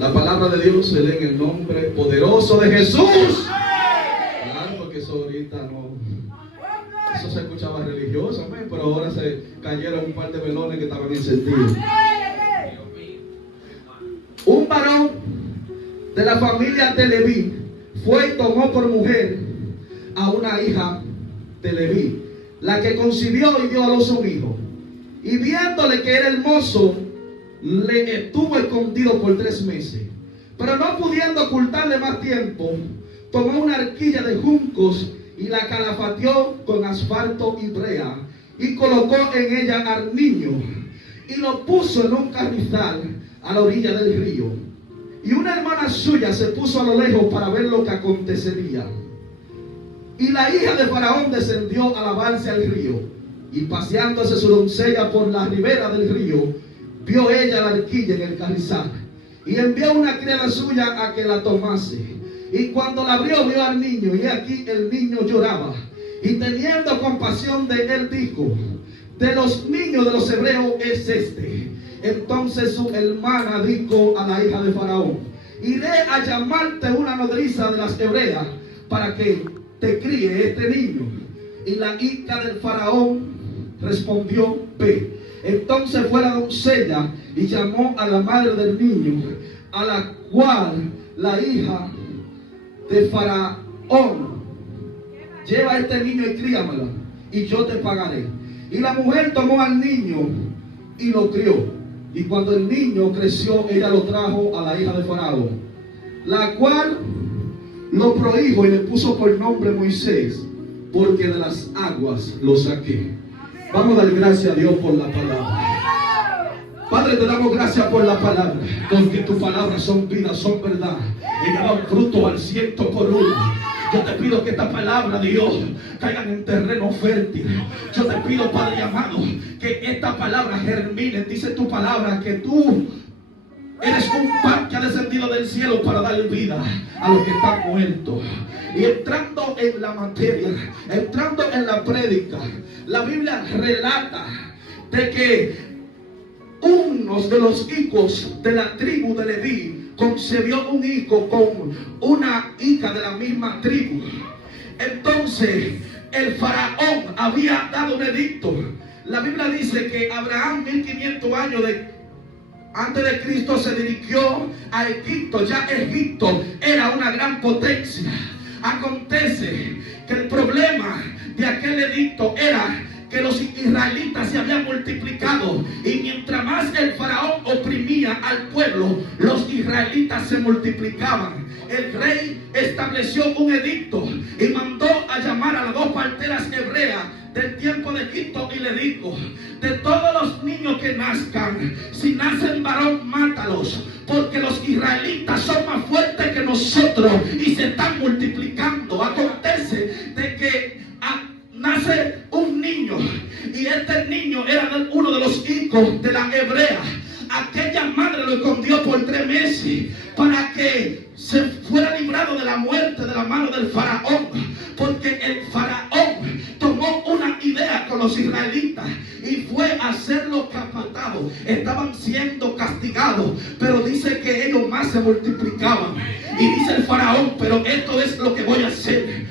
La palabra de Dios se lee en el nombre poderoso de Jesús. Claro, porque eso ahorita no. Eso se escuchaba religioso, pero ahora se cayeron un par de velones que estaban encendidos. Un varón de la familia de Leví fue y tomó por mujer a una hija de Leví, la que concibió y dio a luz un hijo. Y viéndole que era hermoso, le estuvo escondido por 3 meses. Pero no pudiendo ocultarle más tiempo, tomó una arquilla de juncos y la calafateó con asfalto y brea, y colocó en ella al niño, y lo puso en un carrizal a la orilla del río. Y una hermana suya se puso a lo lejos para ver lo que acontecería. Y la hija de Faraón descendió a lavarse al río, y paseándose su doncella por la ribera del río, vio ella la arquilla en el carrizal, y envió una criada suya a que la tomase. Y cuando la abrió, vio al niño, y aquí el niño lloraba. Y teniendo compasión de él, dijo: de los niños de los hebreos es este. Entonces su hermana dijo a la hija de Faraón: iré a llamarte una nodriza de las hebreas para que te críe este niño. Y la hija del Faraón respondió: ve. Entonces fue la doncella y llamó a la madre del niño, a la cual la hija de Faraón: lleva a este niño y críamelo, y yo te pagaré. Y la mujer tomó al niño y lo crió. Y cuando el niño creció, ella lo trajo a la hija de Faraón, la cual lo prohijo y le puso por nombre Moisés, porque de las aguas lo saqué. Vamos a dar gracias a Dios por la palabra. Padre, te damos gracias por la palabra, porque tus palabras son vida, son verdad, y dan fruto al 100 por 1. Yo te pido que esta palabra, Dios, caiga en terreno fértil. Yo te pido, Padre amado, que esta palabra germine. Dice tu palabra que tú eres un pan que ha descendido del cielo para dar vida a los que están muertos. Y entrando en la materia, entrando en la prédica, la Biblia relata de que uno de los hijos de la tribu de Leví concebió un hijo con una hija de la misma tribu. Entonces el faraón había dado un edicto. La Biblia dice que Abraham, 1500 años antes de Cristo, se dirigió a Egipto. Ya Egipto era una gran potencia. Acontece que el problema de aquel edicto era que los israelitas se habían multiplicado, y mientras más el faraón oprimía al pueblo, los israelitas se multiplicaban. El rey estableció un edicto y mandó a llamar a las 2 parteras hebreas del tiempo de Egipto, y le dijo: de todos los niños que nazcan, si nacen varón, mátalos, porque los israelitas son más fuertes que nosotros y se están multiplicando. Acontece de que nace un niño, y este niño era uno de los hijos de la hebrea. Aquella madre lo escondió por 3 meses para que se fuera librado de la muerte de la mano del faraón, porque el faraón tomó una idea con los israelitas y fue a hacerlos capatados. Estaban siendo castigados, pero dice que ellos más se multiplicaban. Y dice el faraón: pero esto es lo que voy a hacer.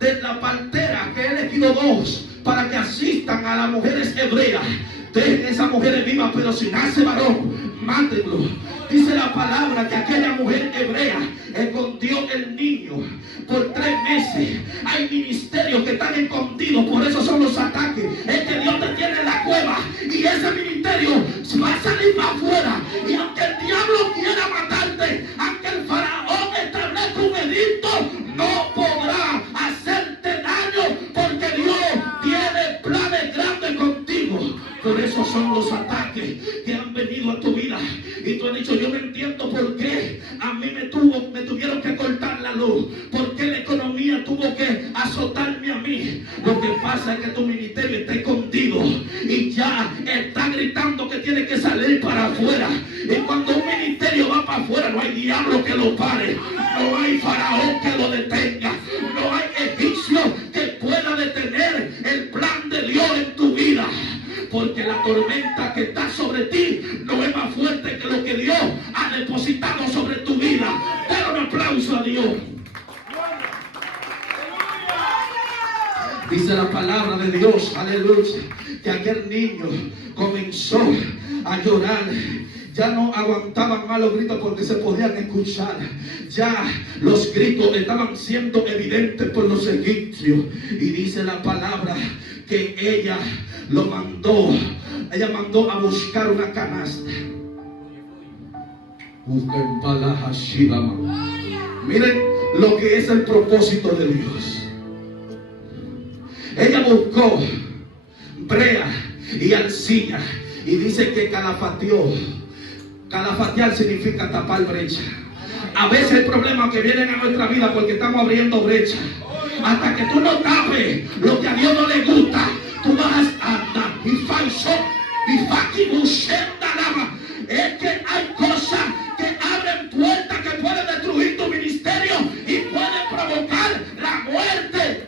De la partera que he elegido 2 para que asistan a las mujeres hebreas, dejen esas mujeres vivas, pero si nace varón, mátenlo. Dice la palabra que aquella mujer hebrea escondió el niño por 3 meses. Hay ministerios que están escondidos, por eso son los ataques. Es que Dios te tiene en la cueva, y ese ministerio va a salir para afuera. Y aunque el diablo quiera matarte, aunque el faraón establezca un edicto, no podrá hacerte daño, porque Dios tiene planes grandes contigo. Por eso son los ataques que han venido a tu vida, y tú has dicho: yo no entiendo por qué a mí me tuvieron que cortar la luz, por qué la economía tuvo que azotarme a mí. Lo que pasa es que tu ministerio está escondido y ya está gritando que tiene que salir para afuera. Y cuando un ministerio va para afuera, no hay diablo que lo pare, no hay faraón que lo detenga, no hay egipcio que pueda detener el plan de Dios en tu vida. Porque la tormenta que está sobre ti no es más fuerte que lo que Dios ha depositado sobre Dice la palabra de Dios, aleluya, que aquel niño comenzó a llorar. Ya no aguantaban más los gritos porque se podían escuchar. Ya los gritos estaban siendo evidentes por los egipcios. Y dice la palabra que ella mandó a buscar una canasta. Busquen palaja Shibama. Miren lo que es el propósito de Dios. Ella buscó brea y arcilla y dice que calafateó. Calafatear significa tapar brecha. A veces el problema que vienen a nuestra vida porque estamos abriendo brecha. Hasta que tú no tapes lo que a Dios no le gusta, tú vas a andar. Y falso, y faquibuchendalama. Es que hay cosas que abren puertas que pueden destruir tu ministerio y pueden provocar la muerte.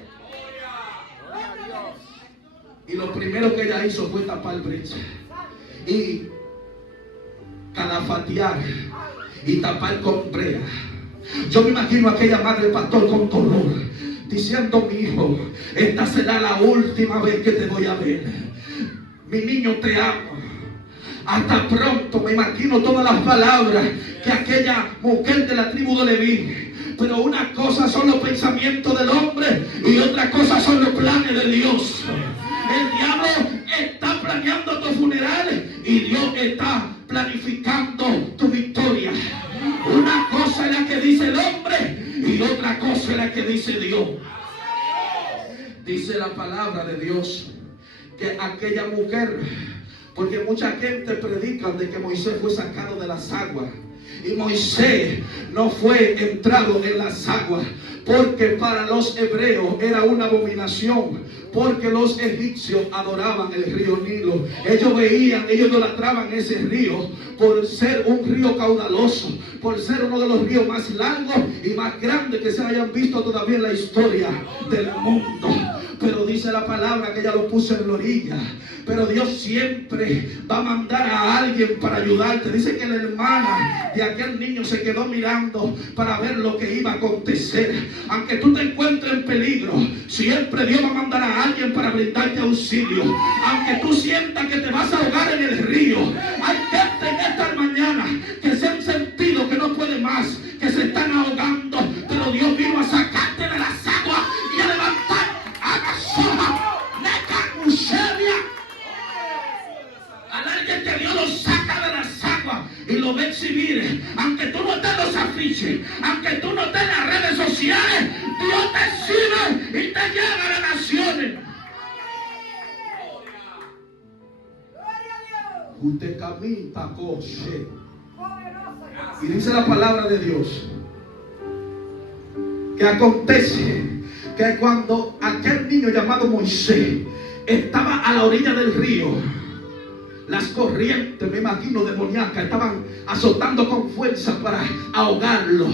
Y lo primero que ella hizo fue tapar brecha y calafatear y tapar con brea. Yo me imagino a aquella madre pastor con dolor diciendo: mi hijo, esta será la última vez que te voy a ver. Mi niño, te amo. Hasta pronto. Me imagino todas las palabras que aquella mujer de la tribu de Leví. Pero una cosa son los pensamientos del hombre y otra cosa son los planes de Dios. El diablo está planeando tu funeral y Dios está planificando tu victoria. Una cosa es la que dice el hombre y otra cosa es la que dice Dios. Dice la palabra de Dios que aquella mujer, porque mucha gente predica de que Moisés fue sacado de las aguas. Y Moisés no fue entrado en las aguas, porque para los hebreos era una abominación, porque los egipcios adoraban el río Nilo. Ellos idolatraban ese río por ser un río caudaloso, por ser uno de los ríos más largos y más grandes que se hayan visto todavía en la historia del mundo. Pero dice la palabra que ella lo puso en la orilla. Pero Dios siempre va a mandar a alguien para ayudarte. Dice que la hermana de aquel niño se quedó mirando para ver lo que iba a acontecer. Aunque tú te encuentres en peligro, siempre Dios va a mandar a alguien para brindarte auxilio. Aunque tú sientas que te vas a ahogar en el río, hay gente en esta mañana que se han sentido que no pueden más, que se están ahogando, pero Dios vino a sacarte de las aguas y a levantar a la soja, neca, usebia. A alguien que Dios lo saca de las aguas y lo ve exhibir, aunque tú no estés en los afiches, aunque tú no estés en las redes sociales, Dios te exhibe y te lleva a las naciones. Usted camina coche. Y dice la palabra de Dios que acontece que cuando aquel niño llamado Moisés estaba a la orilla del río, las corrientes, me imagino, demoníacas estaban azotando con fuerza para ahogarlo.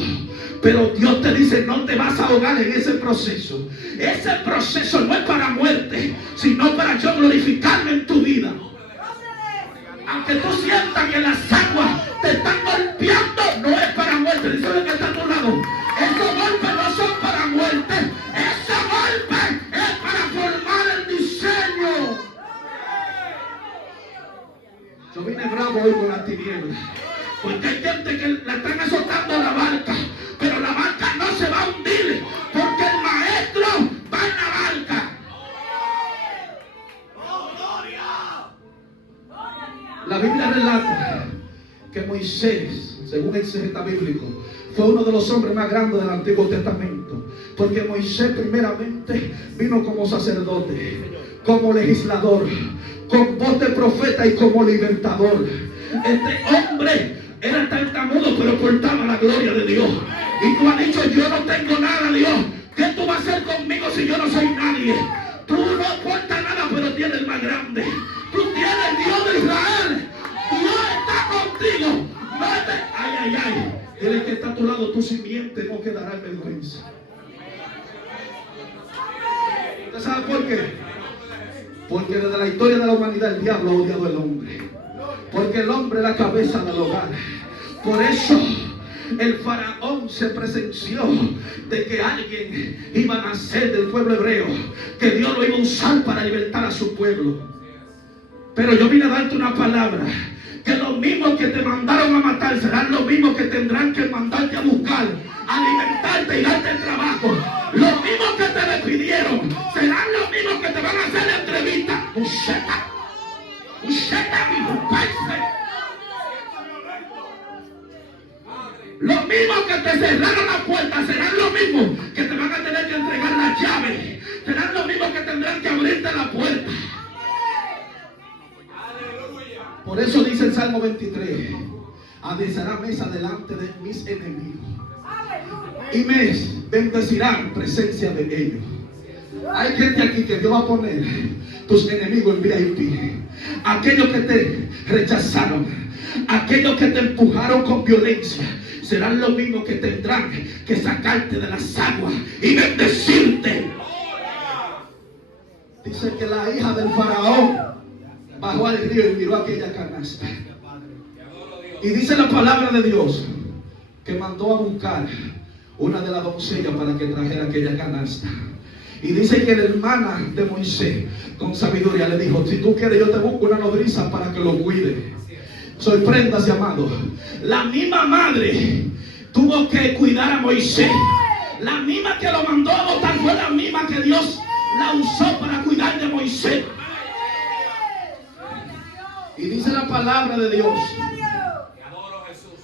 Pero Dios te dice: no te vas a ahogar en ese proceso. Ese proceso no es para muerte, sino para yo glorificarme en tu vida. Aunque tú sientas que las aguas te están golpeando, no es para muerte. Dice el que está a tu lado: esos golpes no son para muerte. Ese golpe es para formar el diseño. Yo vine bravo hoy con las tinieblas, porque hay gente que la están azotando la barca, pero la barca no se va a hundir, porque el maestro va en la barca. La Biblia relata que Moisés, según el exegeta bíblico, fue uno de los hombres más grandes del Antiguo Testamento, porque Moisés primeramente vino como sacerdote, como legislador, con voz de profeta y como libertador. Este hombre era tartamudo, pero portaba la gloria de Dios. Y tú has dicho: yo no tengo nada, Dios. ¿Qué tú vas a hacer conmigo si yo no soy nadie? Tú no portas nada, pero tienes el más grande. Tú tienes Dios de Israel. Dios está contigo. Ay. El que está a tu lado, tu simiente no quedará en vergüenza. ¿Usted sabe por qué? Porque desde la historia de la humanidad el diablo ha odiado al hombre. Porque el hombre es la cabeza del hogar. Por eso el faraón se presenció de que alguien iba a nacer del pueblo hebreo, que Dios lo iba a usar para libertar a su pueblo. Pero yo vine a darte una palabra, que los mismos que te mandaron a matar serán los mismos que tendrán que mandarte a buscar, alimentarte y darte el trabajo. Los mismos que te despidieron serán los mismos que te van a hacer la entrevista. Los mismos que te cerraron la puerta serán los mismos que te van a tener que entregar la llave. Serán los mismos que tendrán que abrirte la puerta. Por eso dice el Salmo 23: aderezará mesa delante de mis enemigos y me bendecirán en presencia de ellos. Hay gente aquí que Dios va a poner tus enemigos en VIP. Aquellos que te rechazaron, aquellos que te empujaron con violencia, serán los mismos que tendrán que sacarte de las aguas y bendecirte. Dice que la hija del faraón bajó al río y miró aquella canasta. Y dice la palabra de Dios que mandó a buscar una de las doncellas para que trajera aquella canasta. Y dice que la hermana de Moisés, con sabiduría, le dijo: si tú quieres, yo te busco una nodriza para que lo cuide. Sorpréndase, amado. La misma madre tuvo que cuidar a Moisés. La misma que lo mandó a botar fue la misma que Dios la usó para cuidar de Moisés. Y dice la palabra de Dios,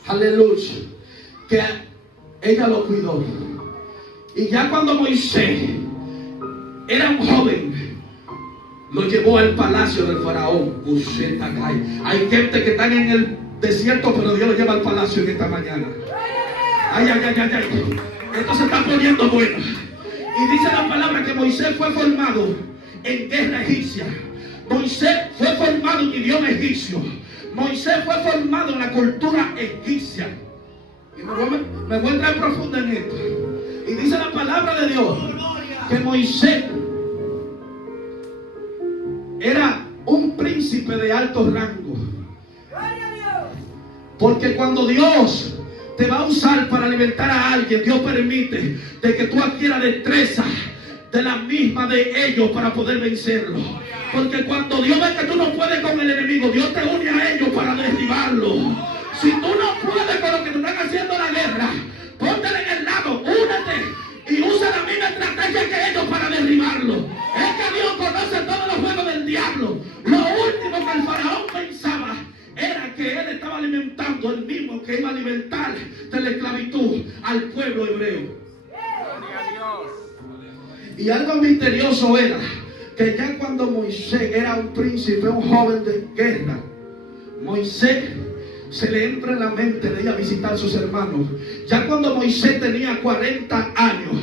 aleluya, que ella lo cuidó. Y ya cuando Moisés era un joven, lo llevó al palacio del faraón. Hay gente que están en el desierto, pero Dios lo lleva al palacio en esta mañana. Ay. Esto se está poniendo bueno. Y dice la palabra que Moisés fue formado en guerra egipcia. Moisés fue formado en idioma egipcio. Moisés fue formado en la cultura egipcia. Y me voy a entrar profundo en esto. Y dice la palabra de Dios que Moisés era un príncipe de alto rango. Porque cuando Dios te va a usar para libertar a alguien, Dios permite de que tú adquieras destreza de la misma de ellos para poder vencerlo. Porque cuando Dios ve que tú no puedes con el enemigo, Dios te une a ellos para derribarlo. Si tú no puedes con lo que te están haciendo la guerra, póntele en el lado, únete y usa la misma estrategia que ellos para derribarlo. Es que Dios conoce todos los juegos del diablo. Lo último que el faraón pensaba era que él estaba alimentando el mismo que iba a libertar de la esclavitud al pueblo hebreo. Y algo misterioso era que ya cuando Moisés era un príncipe, un joven de guerra, Moisés se le entra en la mente de ir a visitar a sus hermanos. Ya cuando Moisés tenía 40 años,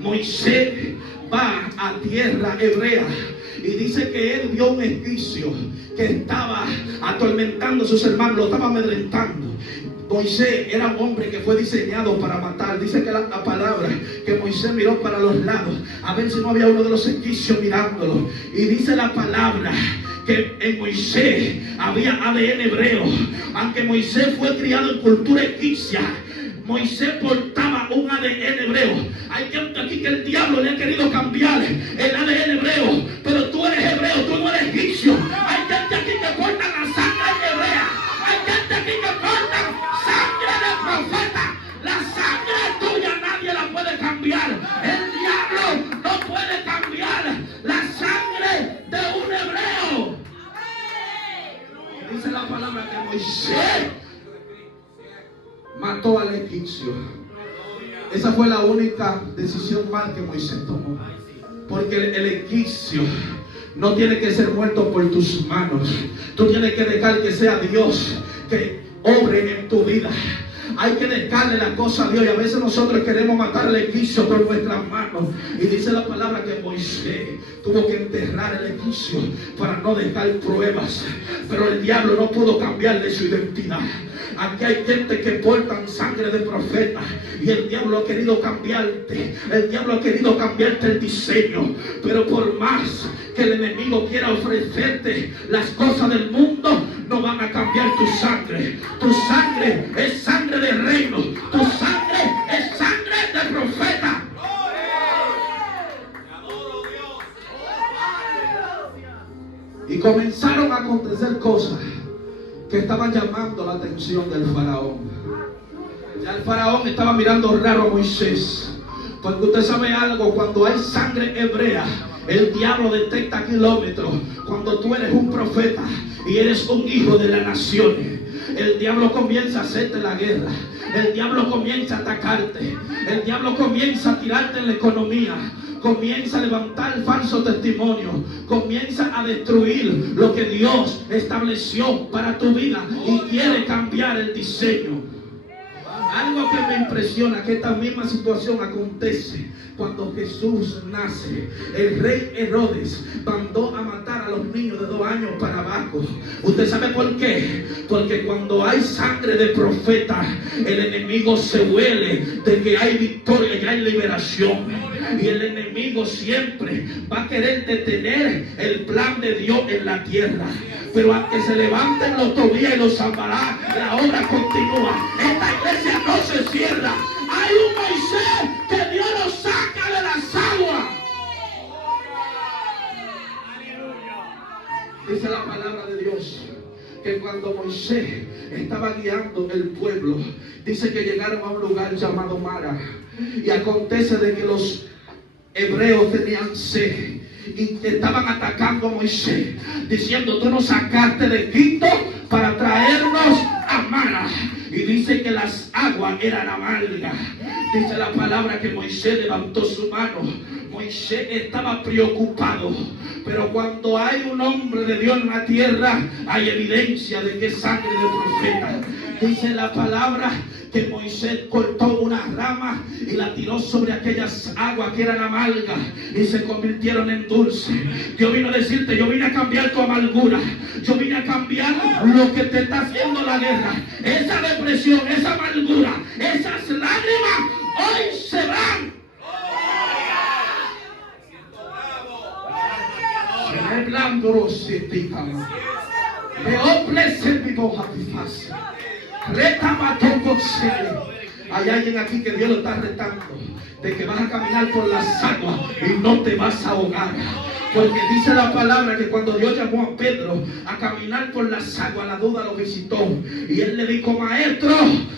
Moisés va a tierra hebrea y dice que él vio un egipcio que estaba atormentando a sus hermanos, lo estaba amedrentando. Moisés era un hombre que fue diseñado para matar. Dice que la palabra que Moisés miró para los lados a ver si no había uno de los egipcios mirándolo. Y dice la palabra que en Moisés había ADN hebreo. Aunque Moisés fue criado en cultura egipcia, Moisés portaba un ADN hebreo. Hay gente aquí que el diablo le ha querido cambiar el ADN hebreo, pero tú eres hebreo, tú no eres egipcio. Hay gente aquí que porta la sangre hebrea. Hay gente aquí que porta sangre de profeta. La sangre tuya nadie la puede cambiar. El diablo no puede cambiar la sangre de un hebreo. Dice la palabra que Moisés mató al egipcio. Esa fue la única decisión mal que Moisés tomó. Porque el egipcio no tiene que ser muerto por tus manos. Tú tienes que dejar que sea Dios que obre en tu vida. Hay que dejarle la cosa a Dios. Y a veces nosotros queremos matar al egipcio con nuestras manos. Y dice la palabra que Moisés tuvo que enterrar el egipcio para no dejar pruebas. Pero el diablo no pudo cambiarle su identidad. Aquí hay gente que portan sangre de profeta y el diablo ha querido cambiarte. El diablo ha querido cambiarte el diseño. Pero por más que el enemigo quiera ofrecerte las cosas del mundo, no van a cambiar tu sangre. Tu sangre es sangre de reino. Tu que estaban llamando la atención del faraón. Ya el faraón estaba mirando raro a Moisés. Porque usted sabe algo, cuando hay sangre hebrea, el diablo detecta kilómetros. Cuando tú eres un profeta y eres un hijo de las naciones, el diablo comienza a hacerte la guerra. El diablo comienza a atacarte. El diablo comienza a tirarte en la economía. Comienza a levantar falso testimonio. Comienza a destruir lo que Dios estableció para tu vida y quiere cambiar el diseño. Algo que me impresiona, que esta misma situación acontece cuando Jesús nace. El rey Herodes mandó a matar a los niños de 2 años para abajo. ¿Usted sabe por qué? Porque cuando hay sangre de profeta, el enemigo se huele de que hay victoria y hay liberación. Y el enemigo siempre va a querer detener el plan de Dios en la tierra. Pero aunque se levanten los Tobías y los Sanballat, la obra continúa. Esta iglesia no se cierra. Hay un Moisés que Dios lo saca de las aguas. Dice la palabra de Dios que cuando Moisés estaba guiando el pueblo, dice que llegaron a un lugar llamado Mara. Y acontece de que los hebreos tenían sed y estaban atacando a Moisés, diciendo: tú nos sacaste de Egipto para traernos a Mara. Y dice que las aguas eran amargas. Dice la palabra que Moisés levantó su mano. Moisés estaba preocupado. Pero cuando hay un hombre de Dios en la tierra, hay evidencia de que es sangre de profeta. Dice la palabra que Moisés cortó una rama y la tiró sobre aquellas aguas que eran amargas y se convirtieron en dulce. Yo vine a decirte, yo vine a cambiar tu amargura. Yo vine a cambiar lo que te está haciendo la guerra. Esa depresión, esa amargura, esas lágrimas hoy se van. Se me blanco se pican. Hay alguien aquí que Dios lo está retando, de que vas a caminar por las aguas y no te vas a ahogar. Porque dice la palabra que cuando Dios llamó a Pedro a caminar por las aguas, la duda lo visitó. Y él le dijo: maestro,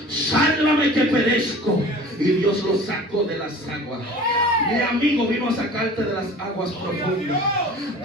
sálvame que perezco. Y Dios lo sacó de las aguas. Mi amigo vino a sacarte de las aguas profundas.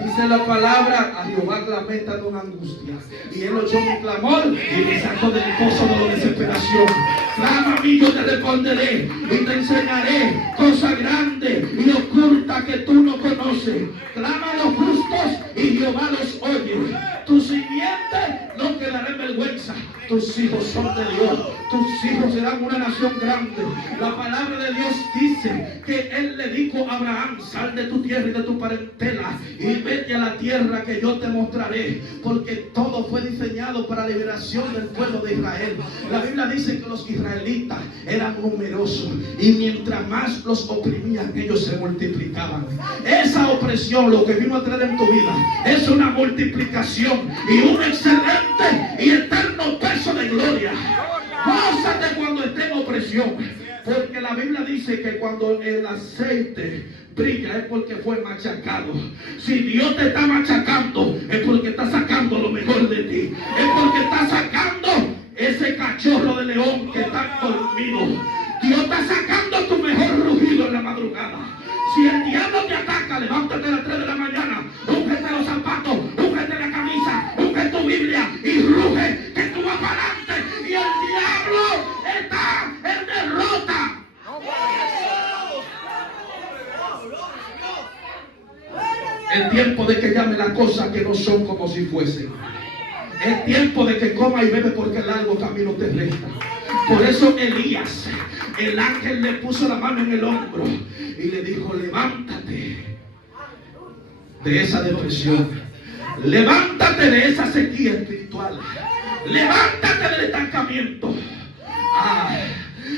Dice la palabra: a Jehová clamé estando en angustia, y él oyó mi clamor y me sacó del pozo de la desesperación. Clama a mí, yo te responderé y te enseñaré cosas grandes y ocultas que tú no conoces. Clama a los justos y Jehová los oye. Tu simiente no quedará en vergüenza. Tus hijos son de Dios. Tus hijos serán una nación grande. La palabra de Dios dice que él le dijo a Abraham: sal de tu tierra y de tu parentela y vete a la tierra que yo te mostraré. Porque todo fue diseñado para la liberación del pueblo de Israel. La Biblia dice que los israelitas eran numerosos y mientras más los oprimían, ellos se multiplicaban. Esa opresión, lo que vino a traer en tu vida, es una multiplicación y un excelente y eterno peso de gloria. Gózate cuando esté en opresión, porque la Biblia dice que cuando el aceite brilla es porque fue machacado. Si Dios te está machacando, es porque está sacando lo mejor de ti. Es porque está sacando ese cachorro de león que está dormido. Dios está sacando tu mejor rugido en la madrugada. Si el diablo te ataca, levántate a las 3 de la mañana, úngete los zapatos, úngete la camisa, unge tu Biblia y ruge, que tú vas para adelante y el diablo está en derrota. Es tiempo de que llame las cosas que no son como si fuesen. Es tiempo de que coma y bebe porque el largo camino te resta. Por eso Elías, el ángel le puso la mano en el hombro y le dijo: levántate de esa depresión, levántate de esa sequía espiritual, levántate del estancamiento.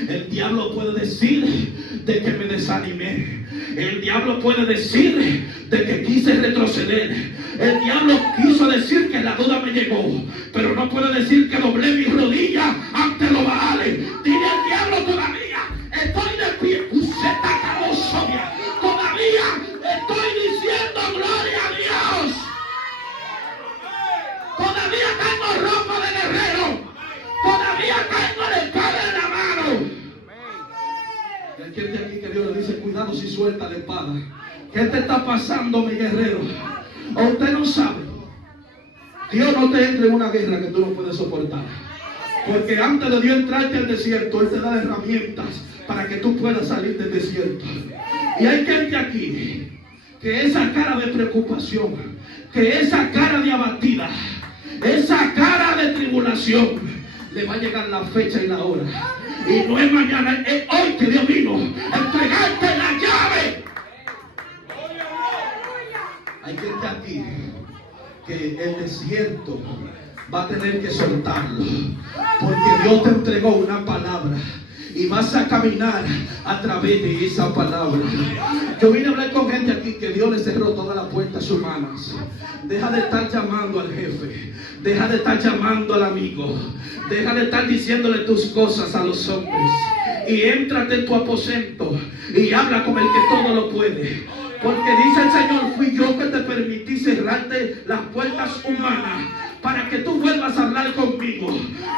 El diablo puede decir de que me desanimé. El diablo puede decir de que quise retroceder. El diablo quiso decir que la duda me llegó, pero no puede decir que doblé mis rodillas ante los Baales. Dile al diablo: todavía estoy de pie. Todavía estoy diciendo gloria a Dios. Todavía tengo ropa de guerrero. suelta la espada. ¿Qué te está pasando, mi guerrero? ¿O usted no sabe? Dios no te entra en una guerra que tú no puedes soportar. Porque antes de Dios entrarte al desierto, Él te da herramientas para que tú puedas salir del desierto. Y hay gente aquí que esa cara de preocupación, que esa cara de abatida, esa cara de tribulación, le va a llegar la fecha y la hora. Y no es mañana, es hoy que Dios vino a entregarte la llave. Hay gente aquí que el desierto va a tener que soltarlo, porque Dios te entregó una palabra y vas a caminar a través de esa palabra. Yo vine a hablar con gente aquí que Dios le cerró todas las puertas humanas. Deja de estar llamando al jefe, deja de estar llamando al amigo, deja de estar diciéndole tus cosas a los hombres y éntrate en tu aposento y habla con el que todo lo puede. Porque dice el Señor, fui yo que te permití cerrarte las puertas humanas para que tú vuelvas a hablar conmigo,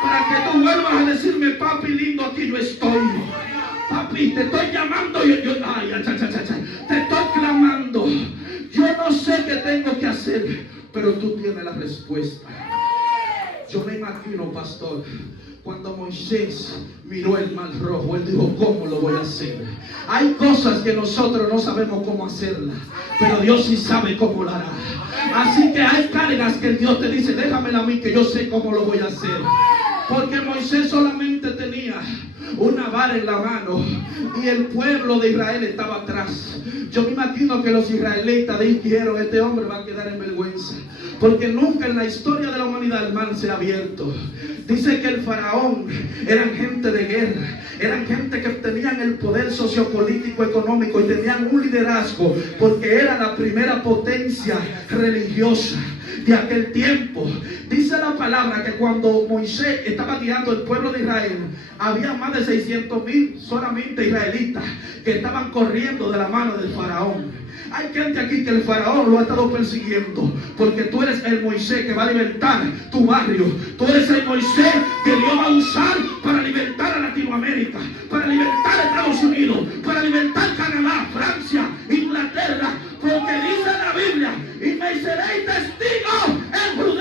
para que tú vuelvas a decirme, papi lindo, aquí yo estoy. Papi, te estoy llamando, te estoy clamando. Yo no sé qué tengo que hacer, pero tú tienes la respuesta. Yo me imagino, pastor, cuando Moisés miró el mar rojo, él dijo, ¿cómo lo voy a hacer? Hay cosas que nosotros no sabemos cómo hacerlas, pero Dios sí sabe cómo lo hará. Así que hay cargas que Dios te dice, déjamela a mí que yo sé cómo lo voy a hacer. Porque Moisés solamente tenía una vara en la mano y el pueblo de Israel estaba atrás. Yo me imagino que los israelitas dijeron, este hombre va a quedar en vergüenza, porque nunca en la historia de la humanidad el mar se ha abierto. Dice que el faraón eran gente de guerra, eran gente que tenían el poder sociopolítico, económico y tenían un liderazgo, porque era la primera potencia religiosa de aquel tiempo. Dice la palabra que cuando Moisés estaba guiando el pueblo de Israel, había más de 600,000 solamente israelitas que estaban corriendo de la mano del faraón. Hay gente aquí que el faraón lo ha estado persiguiendo, porque tú eres el Moisés que va a libertar tu barrio. Tú eres el Moisés que Dios va a usar para libertar a Latinoamérica, para libertar a Estados Unidos, para libertar Canadá, Francia, Inglaterra. Porque dice la Biblia, y me seréis testigos en Judea,